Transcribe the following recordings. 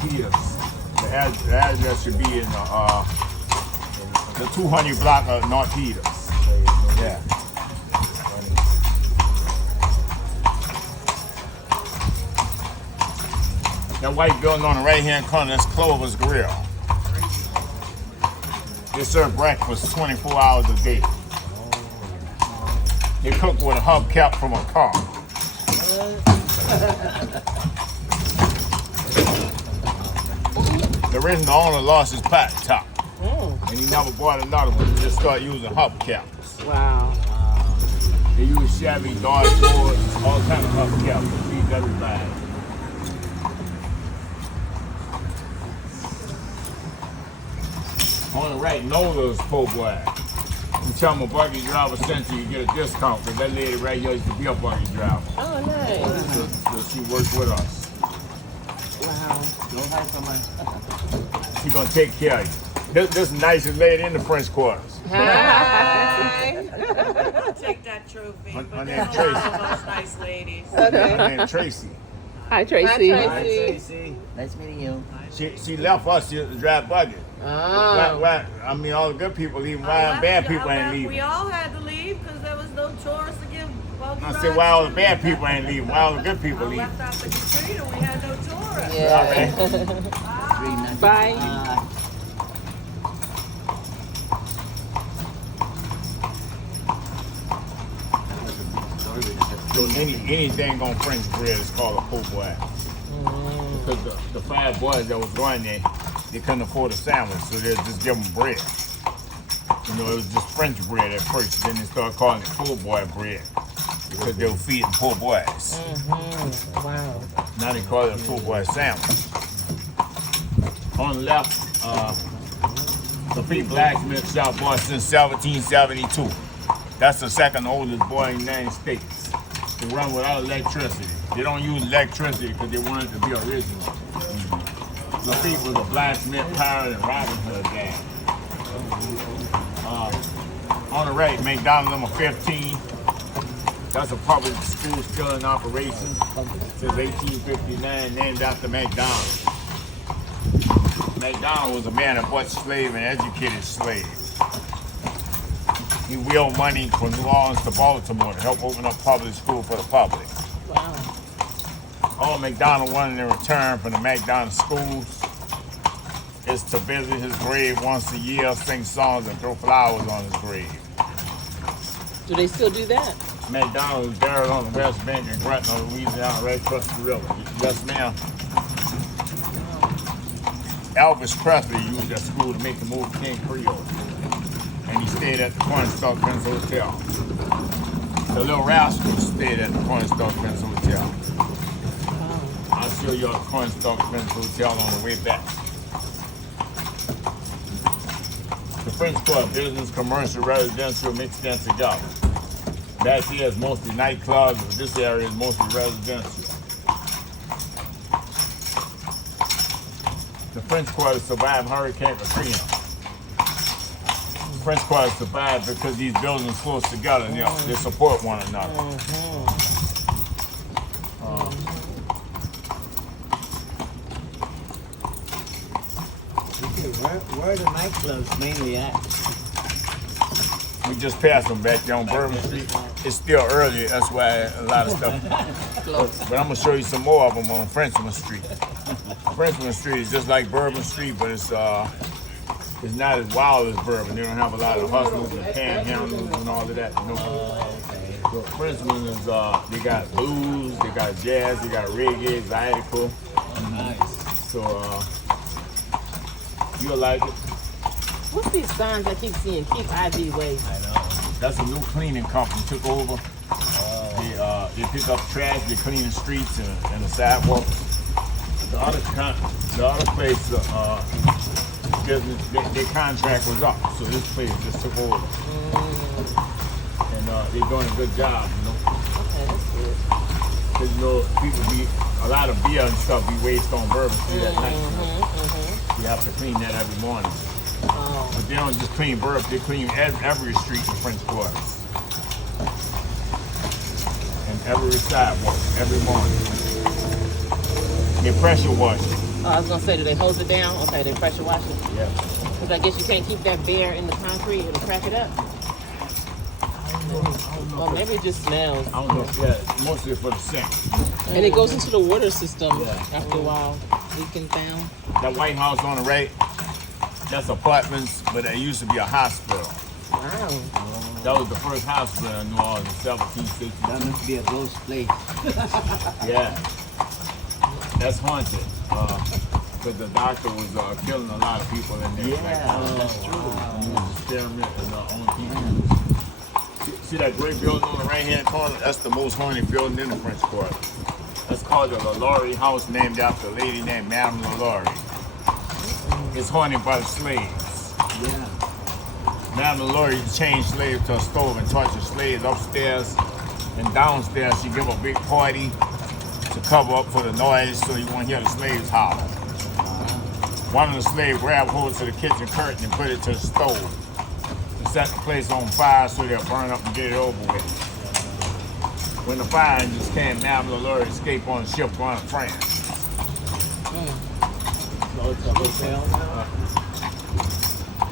Peters. The address should be in the 200 block of North Peters. Yeah. That white building on the right-hand corner, that's Clover's Grill. They serve breakfast 24 hours a day. They cook with a hubcap from a car. The original owner lost his pot top. And he never bought another one. He just started using hubcaps. Wow. They use Chevy, Dodge, Ford, all kinds of hubcaps to feed everybody. On the right, Nola's po' boy. You tell them a buggy driver sent you, you get a discount, because that lady right here used to be a buggy driver. Oh, nice. So she works with us. Wow. She's going to take care of you. This is the nicest lady in the French Quarters. Hi. Take that trophy. Her But name's there's a lot Tracy. of those nice ladies. Her name's Tracy. Hi, Tracy. Hi, Tracy. Nice meeting you. She left us to drive buggy. Oh. Why, I mean, all the good people leaving. Why the bad people ain't leaving? We all had to leave because there was no tourists to give buggy I rides. said, why all the bad people ain't leaving? Why all the good people I leaving? left out the street and we had no tourists. Yeah. All right. Bye. So anything on French bread is called a po' boy. Because the 5 boys that was going there, they couldn't afford a sandwich, so they'd just give them bread. You know, it was just French bread at first. Then they started calling it po' boy bread because they were feeding po' boys. Wow. Now they call it a po' boy sandwich. On the left, the Pete Blacksmith shop bought since 1772. That's the second oldest boy in the United States. They run without electricity. They don't use electricity because they want it to be original. Lafitte was a blacksmith, pirate, and Robin Hood gang. On the right, McDonald number 15. That's a public school still in operation since 1859, named after McDonald. McDonald was a man that bought slaves and educated slaves. He wheeled money from New Orleans to Baltimore to help open up public school for the public. Wow. All McDonald wanted in return from the McDonald schools is to visit his grave once a year, sing songs, and throw flowers on his grave. Do they still do that? McDonald was buried on the West Bank in Gretna, Louisiana, right across the river. Yes, ma'am. Elvis Presley used that school to make the movie King Creole. And he stayed at the Cornstalk Prince Hotel. The Little Rascals stayed at the Cornstalk Prince Hotel. I'll show you the Cornstalk Prince Hotel on the way back. The French Quarter, business, commercial, residential mixed in together. Back here is mostly nightclubs, but this area is mostly residential. The French Quarter survived Hurricane Katrina. The French Quarter survived because these buildings close together and they support one another. Where are the nightclubs mainly at? We just passed them back there on Bourbon Street. It's still early, that's why a lot of stuff. But I'm gonna show you some more of them on Frenchman Street. Frenchman Street is just like Bourbon Street, but it's not as wild as Bourbon. They don't have a lot of hustlers and panhandlers and all of that. You know? So Frenchman is they got blues, they got jazz, they got reggae, zydeco. Nice. So you'll like it. What's these signs I keep seeing? Keep IV away. I know. That's a new cleaning company took over. They pick up trash, they clean the streets and the sidewalks. The other place, business, their contract was up, so this place just took over. And they're doing a good job, you know. Okay, that's good. Because you know, a lot of beer and stuff be wasted on Bourbon Street at night. You have to clean that every morning. But they don't just clean Bourbon, they clean every street in French Quarters. And every sidewalk, every morning. They pressure wash it. Oh, I was gonna say, do they hose it down? Okay, they pressure wash it. Yeah. Because I guess you can't keep that bare in the concrete; it'll crack it up. Or maybe it just smells. I don't know. Yeah, mostly for the sink. And it goes into the water system Yeah. after a while, leaking down. That White House on the right, that's apartments, but there used to be a hospital. Wow. That was the first hospital in New Orleans in 1760. That must be a ghost place. Yeah. That's haunted. Because the doctor was killing a lot of people in there. That's true. He was experimenting on people. See that great building on the right-hand corner? That's the most haunted building in the French Quarter. That's called the LaLaurie House, named after a lady named Madame LaLaurie. It's haunted by the slaves. Yeah. Madame LaLaurie changed slaves to a stove and tortured slaves upstairs. And downstairs, she give a big party to cover up for the noise so you won't hear the slaves holler. One of the slaves grabbed hold to the kitchen curtain and put it to the stove. Set the place on fire so they'll burn up and get it over with. When the fire engines came, Madame LaLaurie escaped on a ship going to France. So it's a hotel now?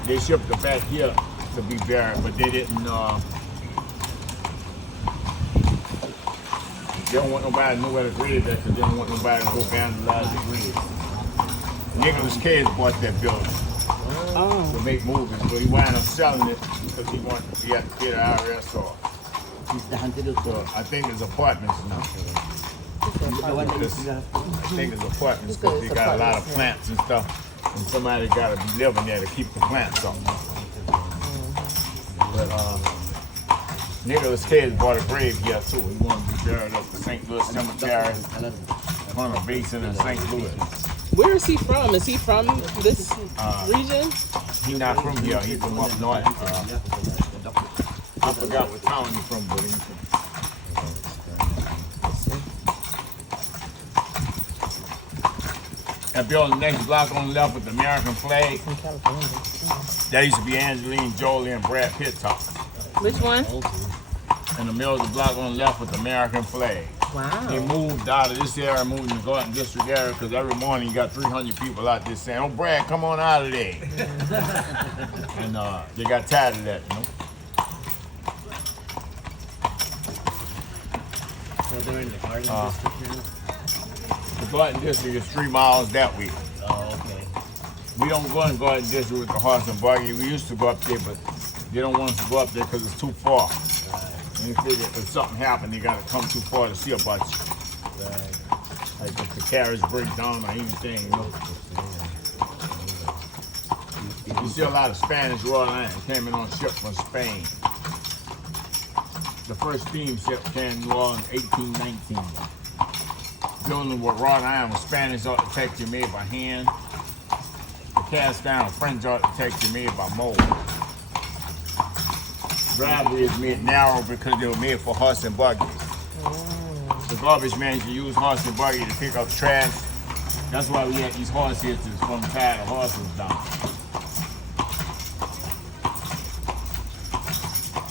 They shipped her back here to be buried, but they didn't. They don't want nobody to know where the grave is because they don't want nobody to go vandalize the grave. Nicolas Cage bought that building to make movies, but he wound up selling it because he wanted to be at the theater IRS or It's the haunted so hotel. I think it's apartments now. The one that used to have. I think it's apartments because they got a lot of plants and stuff, and somebody got to be living there to keep the plants up. But Nicolas Cage bought a grave here too. He wanted to be buried at the St. Louis Cemetery on a basin in St. Louis. Where is he from? Is he from this region? He not from here. He from up north. I forgot what town he from, but he from. That building next block on the left with the American flag, In California. that used to be Angelina Jolie and Brad Pitt's house. Which one? In the middle of the block on the left with the American flag. They Wow. moved out of this area, moved in the Garden District area, because every morning you got 300 people out there saying, "Oh, Brad, come on out of there." And they got tired of that, you know. So they're in the garden district now? The Garden District is 3 miles that way. Oh, okay. We don't go in the Garden District with the horse and buggy. We used to go up there, but they don't want us to go up there because it's too far. And they figure if something happened, they got to come too far to see about you. Like if the carriage breaks down or anything, you know. You see a lot of Spanish Royal Line came in on ship from Spain. The first steamship came in New Orleans in 1819. Building with wrought iron with Spanish architecture made by hand. The cast iron French architecture made by mold. Driveways made narrow because they were made for horse and buggies. The garbage man can use horse and buggy to pick up trash. That's why we had these horse hitches from tired of horses down.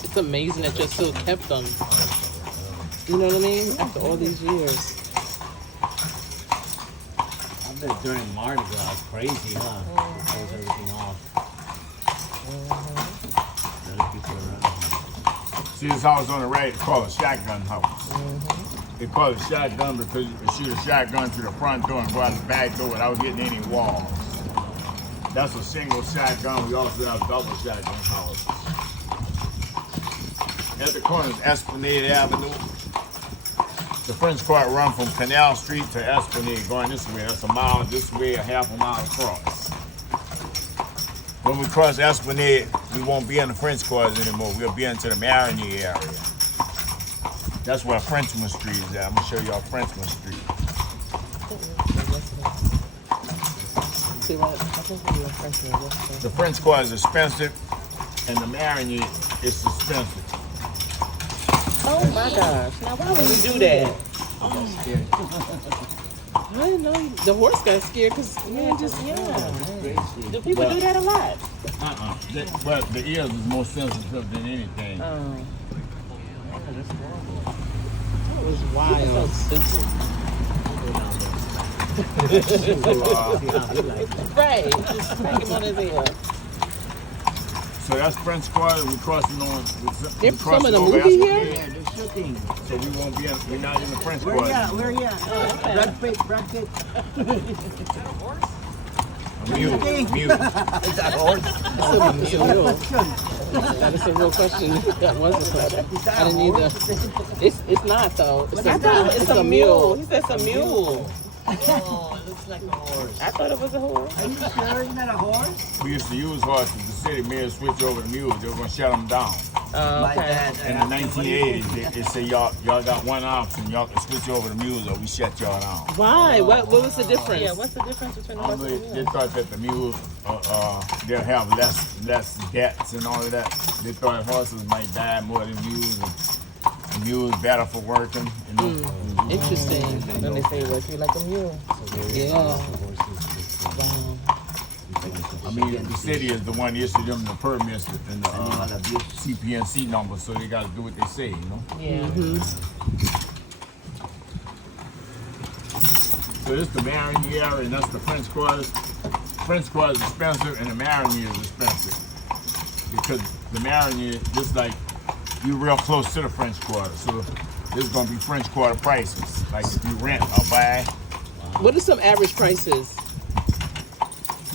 It's amazing that you still kept them. You know what I mean? After all these years. I bet during Mardi Gras, it's crazy, huh? Close everything off. Other people around. See this house on the right, it's called a shotgun house. They call it shotgun because you can shoot a shotgun through the front door and go out the back door without hitting any walls. That's a single shotgun. We also have double shotgun houses. At the corner is Esplanade Avenue. The French Quarter run from Canal Street to Esplanade going this way. That's a mile this way, a half a mile across. When we cross Esplanade, we won't be in the French Quarters anymore. We'll be into the Marigny area. That's where Frenchman Street is at. I'm gonna show y'all Frenchman Street. See what? I think we were Frenchman yesterday. The French Quarter is expensive, and the Marigny is expensive. Oh my gosh. Now why would we do that? I didn't know the horse got scared because Yeah, just yeah. Crazy. Do people do that a lot? But the ears is more sensitive than anything. Oh. That was People wild. so stupid. Right. Just smack him on his head. So that's French Quarter. We're crossing on. They're We're filming crossing a over movie Esplanade. here? Yeah, they're shooting. So we won't be in. We're not in the French Where Quarter. ya? Where ya? Brad Pitt, Brad Pitt. Mute. Is that horse? It's a mule. That is a real question. That was a question. I didn't either. It's not though. It's a mule. He said it's a mule. Oh, it looks like a horse. I thought it was a horse. Are you sure it's not a horse? We used to use horses. The city mayors switch over to mules. They were gonna shut them down. My Okay. dad. In the 1980s, they say y'all got one option. Y'all can switch over to mules, or we shut y'all down. Why? What was the difference? Yeah, what's the difference between the horse and the They mule? thought that the mules they'll have less deaths and all of that. They thought horses might die more than mules. And the mules better for working. You know. Interesting. Then they say work you like a mule. Yeah. Wow. I mean, the city is the one that issued them the permits and the Animal abuse. CPNC number, so they got to do what they say. You know. Yeah. So this is the Marigny area, and that's the French Quarters. French Quarters is expensive, and the Marigny is expensive. Because the Marigny, just like, you're real close to the French Quarter. So this is going to be French Quarter prices. Like if you rent or buy. What are some average prices?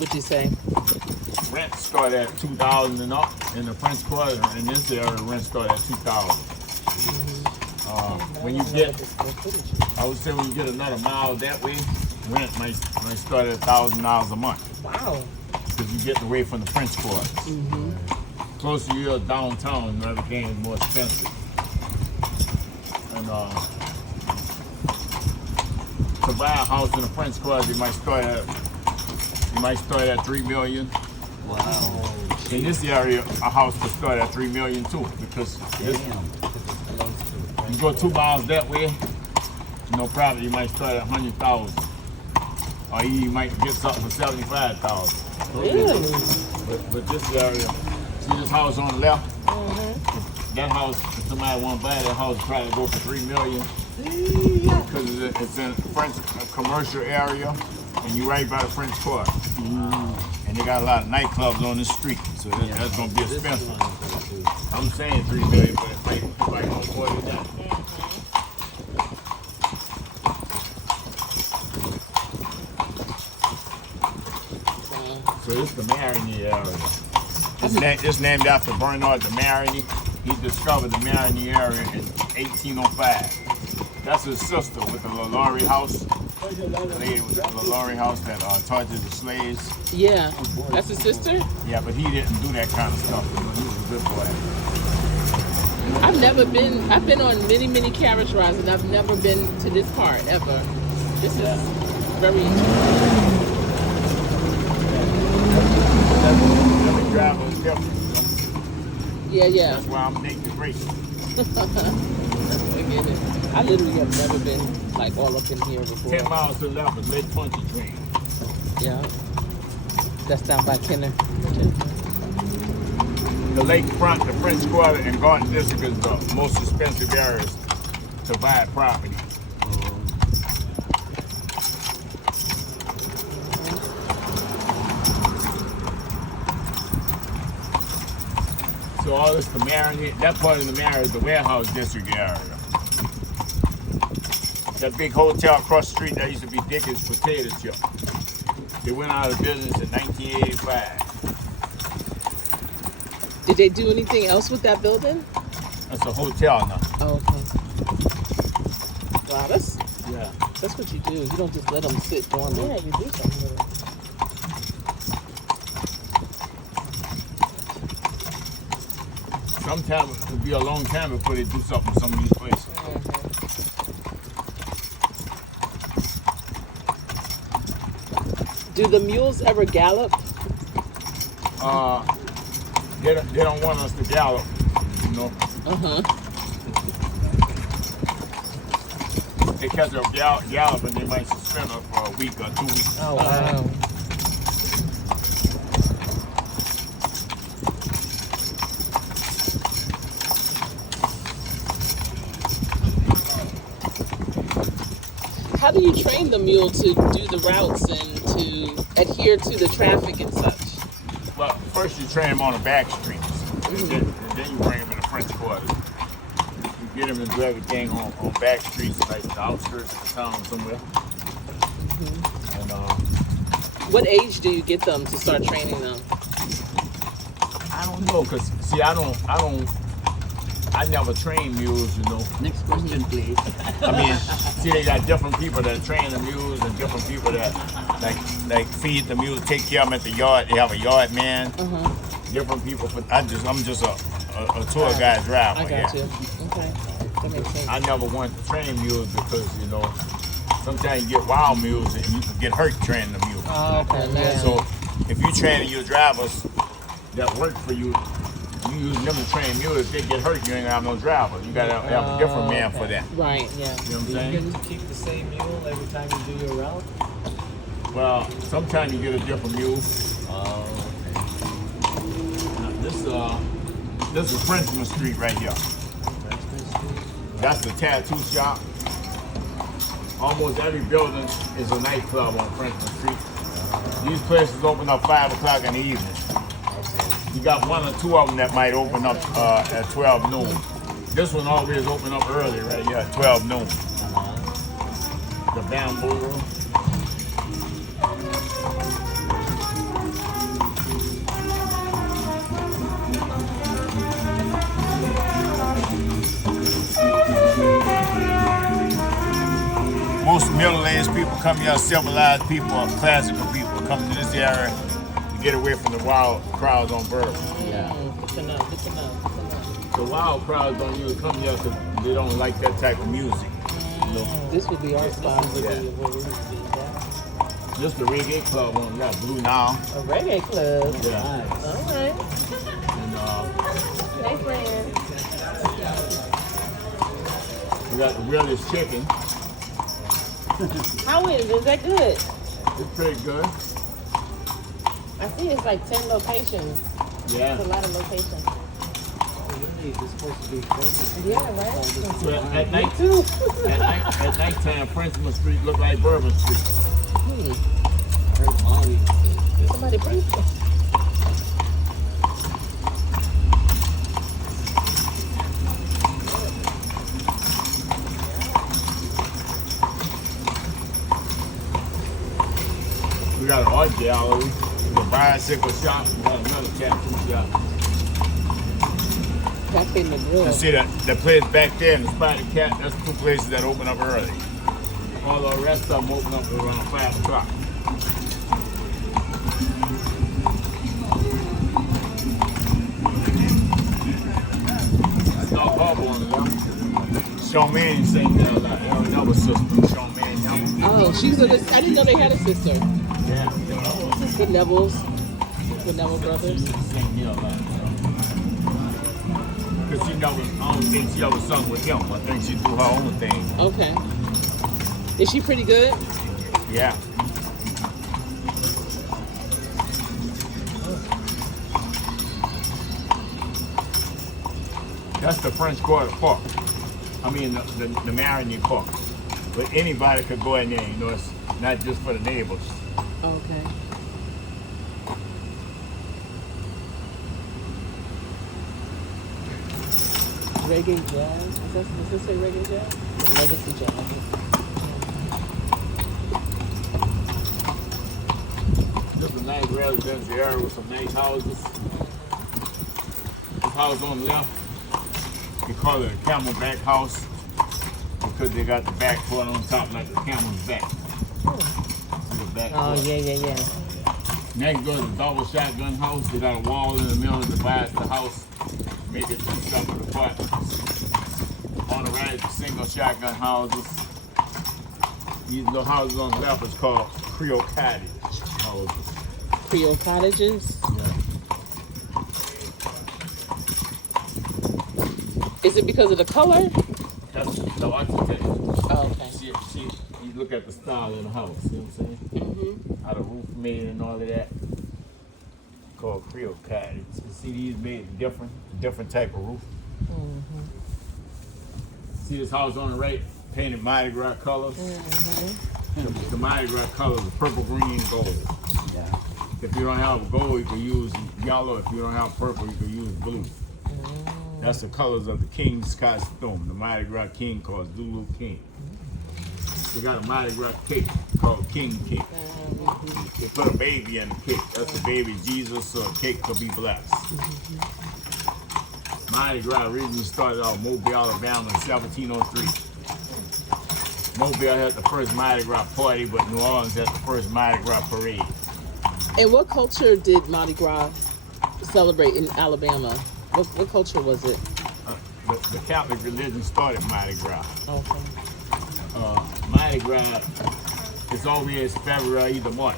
Would you say? Rent start at $2,000 and up. In the French Quarter, in this area, rent start at $2,000. When you get, I would say when you get another mile that way, rent might start at $1,000 a month. Wow. Because you get away from the French Quarter. Closer you are downtown, everything is more expensive. And to buy a house in the French Quarter, you might start at $3 million. Wow. In this area, a house could start at $3 million too, because this, you go 2 miles that way, probably you might start at 100,000, or you might get something for 75,000. Really? But this area, see this house on the left? That house, if somebody want to buy that house, probably go for $3 million, because it's in a French commercial area, and you right by the French Quarter. And they got a lot of nightclubs on the street, so that's gonna be expensive. I'm saying $3 million, but it's like more than that. So this is the Marigny area. It's named after Bernard de Marigny. He discovered the Marigny area in 1805. That's his sister with the LaLaurie house. The lady with the LaLaurie house that tortured the slaves. Yeah. That's his sister? Yeah, but he didn't do that kind of stuff. He was a good boy. I've been on many carriage rides, and I've never been to this part ever. This is very interesting. Every driver is different. Yeah. That's why I'm naked racing. I get it. I literally have never been like all up in here before. 10 miles to the left is Lake Pontchartrain. Yeah. That's down by Kenner. The lakefront, the French Quarter, and Garden District is the most expensive areas to buy property. So all this, the Marigny, that part of the Marigny is the warehouse district area. That big hotel across the street that used to be Dickens Potato Chip. They went out of business in 1985. Did they do anything else with that building? That's a hotel now. Oh, okay. Wow, that's Yeah. what you do. You don't just let them sit dormant. Yeah, you do something with it. Sometimes it'll be a long time before they do something in some of these places. Do the mules ever gallop? They don't want us to gallop, you know. They catch us galloping, they might suspend us for a week or 2 weeks. Oh, wow. How do you train the mule to do the routes and to adhere to the traffic and such? Well, first you train him on the back streets, and then you bring him in the French quarters. You get him to do everything on back streets, like the outskirts of the town somewhere. And What age do you get them to start training them? I don't know, cause see, I never train mules, you know. Next question, please. I mean, see, they got different people that train the mules and different people that like feed the mules, take care of them at the yard. They have a yard man. Different people. But I'm just a tour guide driver. I got you. Okay, that makes sense. I never wanted to train mules because sometimes you get wild mules and you can get hurt training the mules. Oh, okay. Yeah. So if you training your drivers that work for you, you use them to train mules. If they get hurt, you ain't gonna have no driver. You gotta have a different man for that. Right. Yeah. You know what I'm You saying? can keep the same mule every time you do your route? Well, sometimes you get a different mule. Oh, This is Frenchman Street right here. That's the tattoo shop. Almost every building is a nightclub on Frenchman Street. These places open up 5 o'clock in the evening. You got 1 or 2 of them that might open up at 12 noon. This one always open up early right here at 12 noon. The Bamboo Room. Most middle-aged people come here, civilized people, classical people come to this area to get away from the wild crowds on Bourbon. yeah. Good to know. Good to know. Good to know. The wild crowds don't usually come here because they don't like that type of music. You know? This would be our spot. Would Yeah. be where we would be. Yeah. Just the reggae club on got Blue Now. A reggae club. Yeah. Nice. All right. And Hey, friend. we got the realest chicken. How is it? Is that good? It's pretty good. I see it's like 10 locations. Yeah. It's a lot of locations. Really, this is supposed to be famous. Yeah, right? But at night, Too. at nighttime, Frenchman Street look like Bourbon Street. I heard Molly. Somebody preach. We got an art gallery, a bicycle shop, we got another tattoo shop. Back in the grill. You see the place back there in the Spotted Cat, that's 2 places that open up early. All the rest of them open up around 5 o'clock. That's not Bubble on the left. Charmaine sang there a lot. Another sister, Charmaine. Oh, she's a. I didn't know they had a sister. Yeah. The Neville's. The Neville brothers. Sang there a lot. Because I don't think she ever sung with him. I think she do her own thing. Okay. Is she pretty good? Yeah. That's the French Quarter Park. I mean, the Marigny Park. But anybody could go in there, it's not just for the neighbors. Okay. Reggae jazz? Does this say reggae jazz? The legacy jazz. Just a nice residential area with some nice houses. This house on the left, we call it a camelback house because they got the back part on top like the camel's back. See the back Oh, part. yeah. Next door is a double shotgun house. They got a wall in the middle that divides the house, make it 2 separate apartments. On the right, the single shotgun houses. These little houses on the left is called Creole Cottage houses. Creole cottages. Yeah. Is it because of the color? That's the architecture. Oh, okay. See, you look at the style of the house, you know what I'm saying? Mm-hmm. How the roof made and all of that. Called Creole Cottage. You see these made different type of roof. Mm-hmm. See this house on the right? painted Mardi Gras colors. The Mardi Gras colors are purple, green, and gold. Yeah. If you don't have gold, you can use yellow. If you don't have purple, you can use blue. That's the colors of the king's costume. The Mardi Gras king called Zulu King. We got a Mardi Gras cake called King Cake. They put a baby in the cake. That's the baby Jesus, so a cake could be blessed. Mardi Gras originally started out in Mobile, Alabama in 1703. Mobile had the first Mardi Gras party, but New Orleans had the first Mardi Gras parade. And what culture did Mardi Gras celebrate in Alabama? What culture was it? The Catholic religion started Mardi Gras. Okay. Mardi Gras is always February, either March.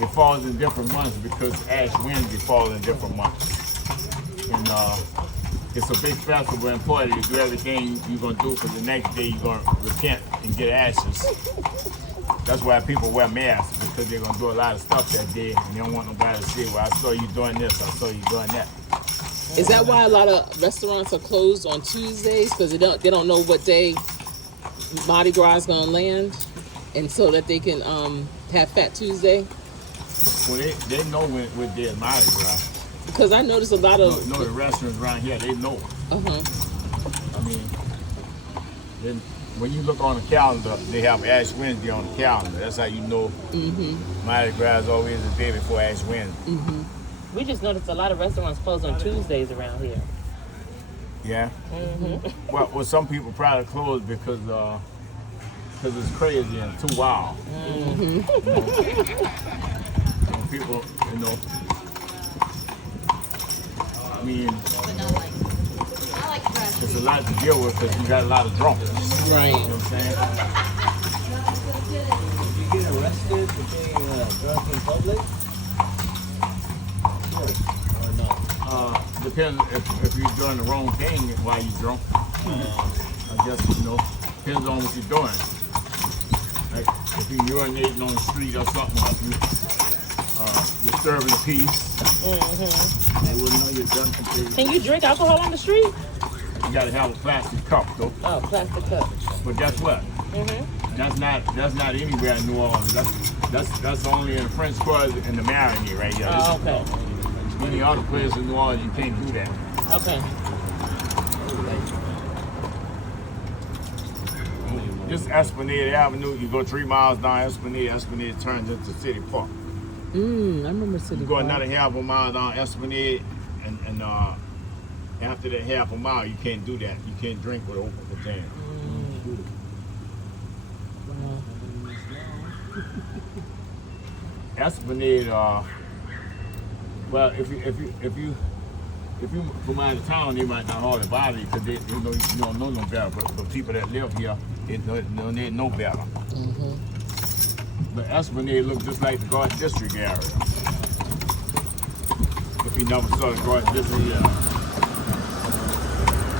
It falls in different months because Ash Wednesday falls in different months. And it's a big festival and party. You do everything you're going to do for the next day. You're going to repent and get ashes. That's why people wear masks, because they're going to do a lot of stuff that day and they don't want nobody to say, well, I saw you doing this, I saw you doing that. Is that why a lot of restaurants are closed on Tuesdays? Because they don't know what day Mardi Gras is going to land, and so that they can have Fat Tuesday? Well, they know when they're Mardi Gras. Because I noticed a lot of... No, the restaurants around here, they know. Uh-huh. I mean, when you look on the calendar, they have Ash Wednesday on the calendar. That's how you know Mardi Gras is always the day before Ash Wednesday. We just noticed a lot of restaurants close on Tuesdays around here. Yeah. Well, some people probably close because it's crazy and too wild. You know, people, you know. I mean, it's a lot to deal with because you got a lot of drunks. Right. You know what I'm saying? Did you get arrested for being drunk in public? Or no? Depends if you're doing the wrong thing while you're drunk. I guess, you know, depends on what you're doing. Like if you're urinating on the street or something, or if you disturbing the peace, they wouldn't know you're drunk. Can you drink alcohol on the street? You gotta have a plastic cup though. Oh, plastic cup. But guess what? That's not anywhere in New Orleans. That's only in the French Quarter and the Marigny right here. Oh, okay. Any other place in New Orleans, you can't do that. Okay. This Esplanade Avenue, you go 3 miles down Esplanade turns into City Park. I remember City You go Park. another half a mile down Esplanade, and after that half a mile, you can't do that. You can't drink with open container. Esplanade, well, if you from out of town, they might not hardly bother you because you don't know no better. But people that live here, they know better. But Esplanade looks just like the Garden District area. If you never saw the Garden District area,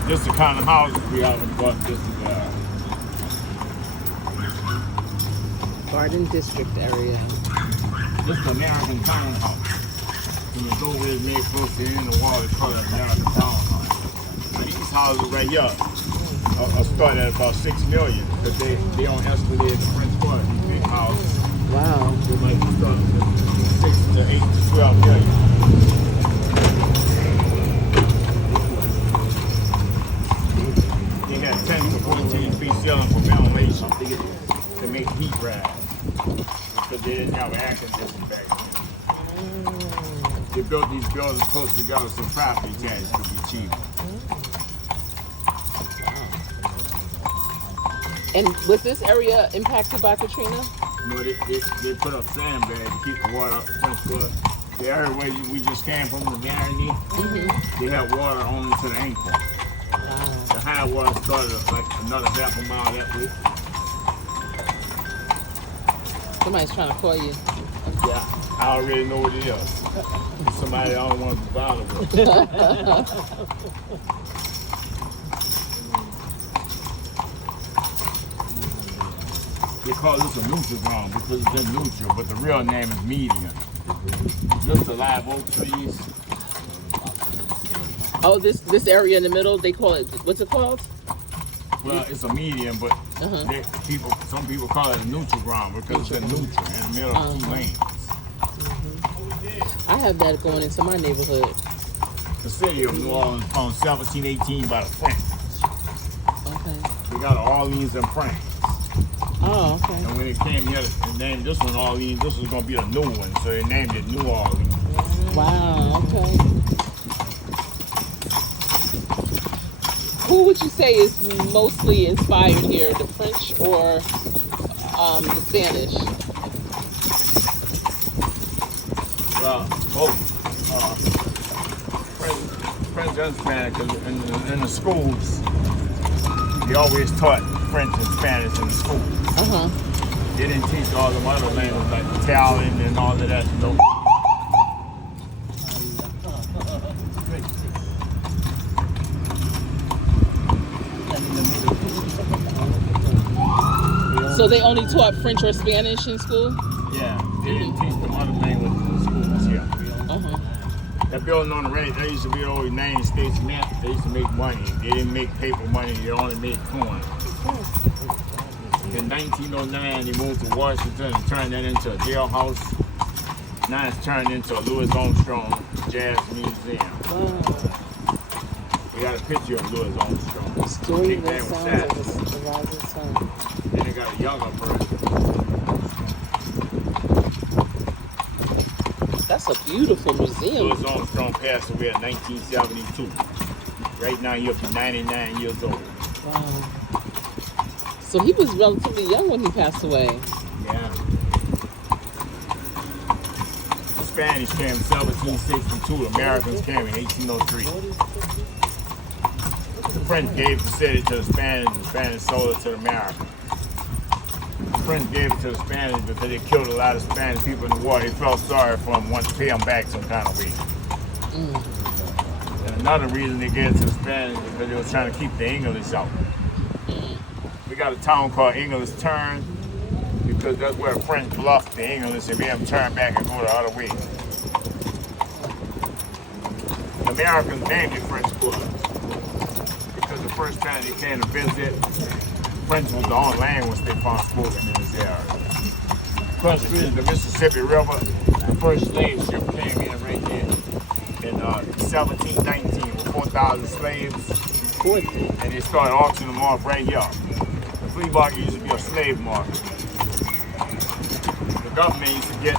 this is the kind of houses we have in the Garden District area. Garden District area. This is the American townhouse. And the doorway is made close to in the wall, it's called an American townhouse. So these houses right here are started at about $6 million because they don't Esplanade the French Quarter, these big houses. Wow. They might be starting from 6 to 8 to 12 million. They had 10 to 14 feet ceiling for ventilation to make heat rise because they didn't have air conditioning back then. They built these buildings close together so property tax could be cheap. And was this area impacted by Katrina? You know, they put up sandbags to keep the water up the French Quarter. The area where we just came from, the Marigny, they had water only to the ankle. The high water started like another half a mile that way. Somebody's trying to call you. Yeah, I already know what it is. It's somebody I don't want to bother with. They call this a neutral ground because it's in neutral, but the real name is median. Just the live oak trees. Oh, this area in the middle, they call it, what's it called? Well, it's a medium, but some people call it a neutral ground because it's a neutral in the middle of two lanes. I have that going into my neighborhood. The city of New Orleans found 1718 by the French. Okay. We got Orleans and France. Oh, okay. And when it came here, they named this one Orleans. This was going to be a new one, so they named it New Orleans. Wow, okay. Who would you say is mostly inspired here, the French or the Spanish? Well, both. French and Spanish, 'cause in the schools, they always taught French and Spanish in the schools. They didn't teach all the other languages like Italian and all of that. So they only taught French or Spanish in school? Yeah, they didn't teach them other languages in the schools here. That building on the right, that used to be the old United States Mint. They used to make money. They didn't make paper money, they only made coin. In 1909, they moved to Washington and turned that into a jailhouse. Now it's turned into a Louis Armstrong Jazz Museum. We got a picture of Louis Armstrong. Story Big that man with sounds that. like a rising sun. Then they got a younger version. That's a beautiful museum. Louis Armstrong passed away in 1972. Right now he'll be 99 years old. Wow. So he was relatively young when he passed away. Yeah. The Spanish came in 1762. The Americans came in 1803. The French gave the city to the Spanish, and the Spanish sold it to the Americans. The French gave it to the Spanish because they killed a lot of Spanish people in the war. They felt sorry for them, wanted to pay them back some kind of way. And another reason they gave it to the Spanish is because they were trying to keep the English out. We got a town called English Turn because that's where the French bluffed the English and made them turn back and go the other way. The Americans named it French Quarter because the first time they came to visit, French was the only language they found spoken in this area. Across the street is the Mississippi River. The first slave ship came in right there in 1719 with 4,000 slaves. And they started auctioning them off right here. The flea market used to be a slave market. The government used to get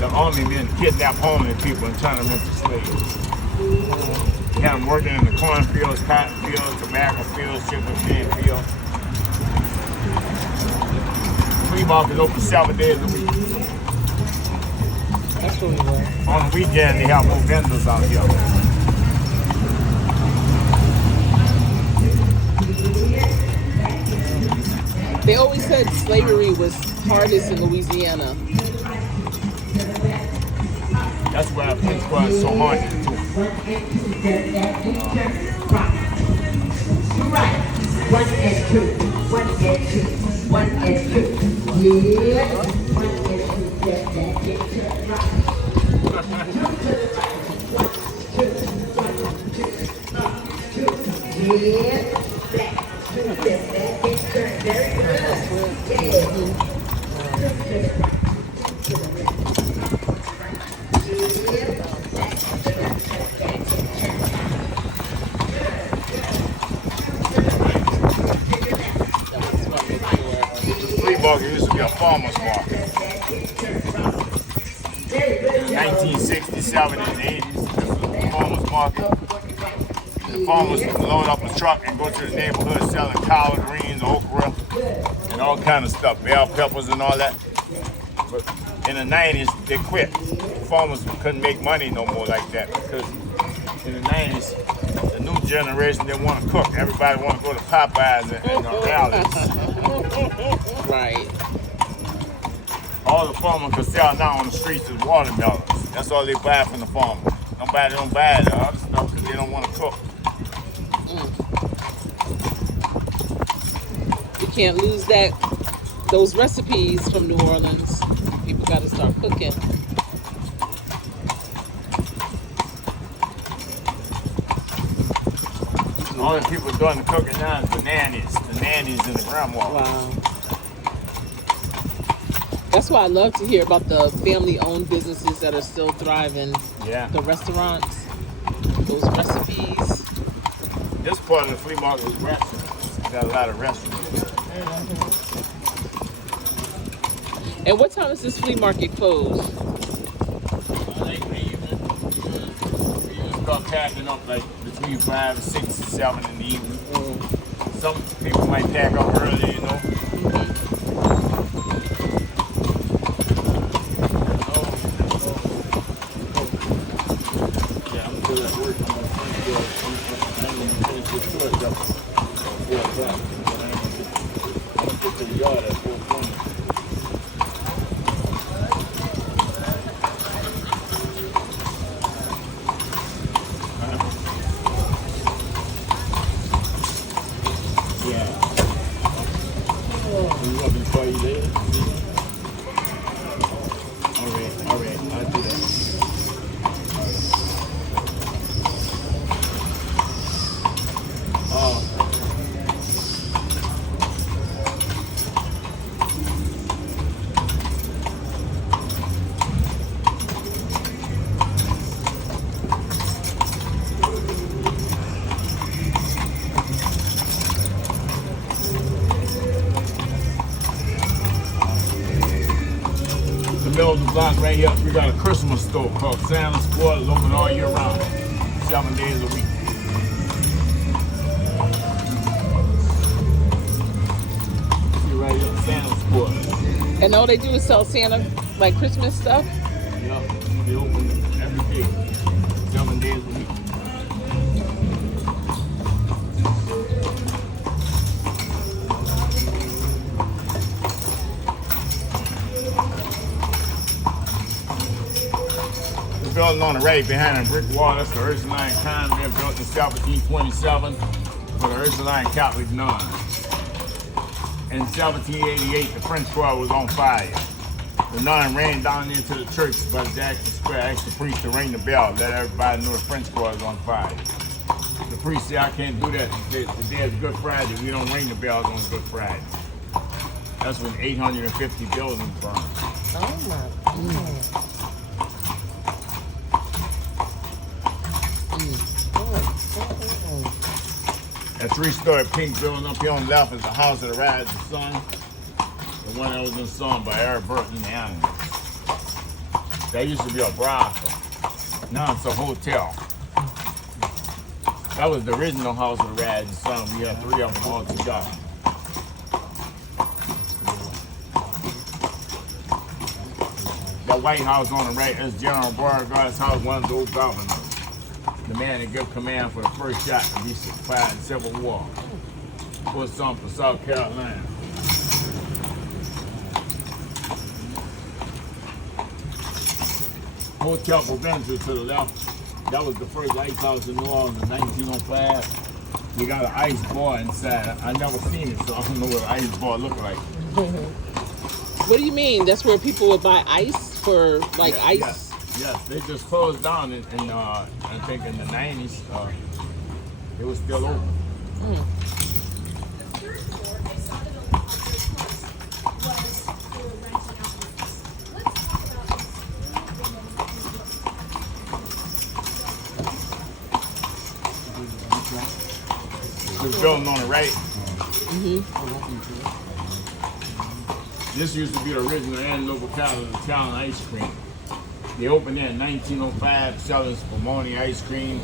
the army men to kidnap homeless people and turn them into slaves. They had them working in the cornfields, cotton fields, tobacco fields, sugar cane fields. The flea market is open 7 days a week. That's really well. On the weekend, they have more vendors out here. They always said slavery was hardest in Louisiana. That's why I think it's so hard to do. Right. 1 and 2. 1 and 2. 1 and 2. Yeah. 1 and 2. That gets it right. Yeah. Market used to be a farmer's market. In the 1967 and 80s, this was a farmer's market. The farmers would load up a truck and go to the neighborhood selling collard greens, okra, and all kind of stuff, bell peppers and all that. But in the 90s, they quit. The farmers couldn't make money no more like that because in the 90s, the new generation didn't want to cook. Everybody want to go to Popeyes and rallies. Right. All the farmer could sell now on the streets is watermelons. That's all they buy from the farmer. Nobody don't buy the other stuff because they don't want to cook. You can't lose those recipes from New Orleans. People got to start cooking. only people doing the cooking now is the nannies and the grandma. Wow. That's why I love to hear about the family-owned businesses that are still thriving. Yeah. The restaurants, those recipes. This part of the flea market is restaurants. Got a lot of restaurants. And what time is this flea market closed? You start packing up like between 5 and 6 and 7 in the evening. Some people might pack up early, you know. Yeah, I'm still at work. I'm gonna finish this tour up at 4 o'clock. I'm gonna get to the yard at 4:20. Yeah. You want me to call you later? All right, I'll do that. The middle of the block right here, we got a Christmas store called Santa's Sport. It's open all year round, 7 days a week. See right here, Santa's Sport. And all they do is sell Santa, like Christmas stuff? Yeah, they open every day, 7 days a week. The building on the right behind a brick wall, that's the Ursuline Convent built in 1727 for the Ursuline Catholic nuns. In 1788, the French Quarter was on fire. The nun ran down into the church by Jackson Square, asked the priest to ring the bell, let everybody know the French Quarter was on fire. The priest said, I can't do that. The day is Good Friday. We don't ring the bells on Good Friday. That's when 850 buildings burned. Oh my goodness. That 3-story pink building up here on the left is the House of the Rising Sun. The one that was in song by Eric Burton and the Animals. That used to be a brothel. Now it's a hotel. That was the original House of the Rising Sun. We had 3 of them all together. That White House on the right is General Beauregard's house, one of the old governors. The man that gave command for the first shot to be fired in Civil War. Put some for South Carolina. Hotel Provincial to the left. That was the first ice house in New Orleans in 1905. We got an ice bar inside. I never seen it, so I don't know what an ice bar look like. What do you mean? That's where people would buy ice for, like, Yeah, ice? Yes, they just closed down in I think in the 90s. It was still open. This building on the right. This used to be the original and local cattle of the town ice cream. They opened there in 1905, selling spumoni ice cream,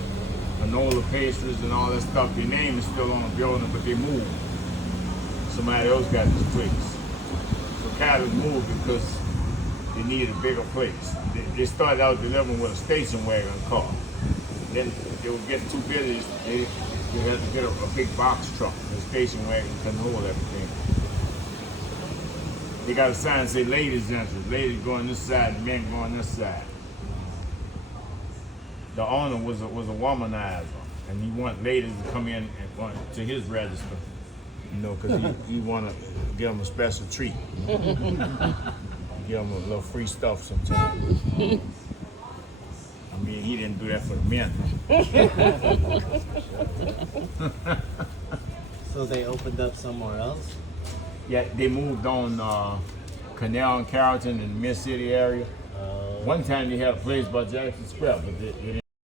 granola pastries, and all that stuff. Their name is still on the building, but they moved. Somebody else got this place. So cattle moved because they needed a bigger place. They started out delivering with a station wagon car. Then they would get too busy. They had to get a big box truck. The station wagon couldn't hold everything. They got a sign that say ladies entrance. Ladies going this side, and men going this side. The owner was a womanizer, and he wanted ladies to come in and to his register, you know, because he want to give them a special treat. Give them a little free stuff sometimes. I mean, he didn't do that for the men. So they opened up somewhere else? Yeah, they moved on Canal and Carrollton in the Mid City area. One time they had a place by Jackson Square, but they didn't.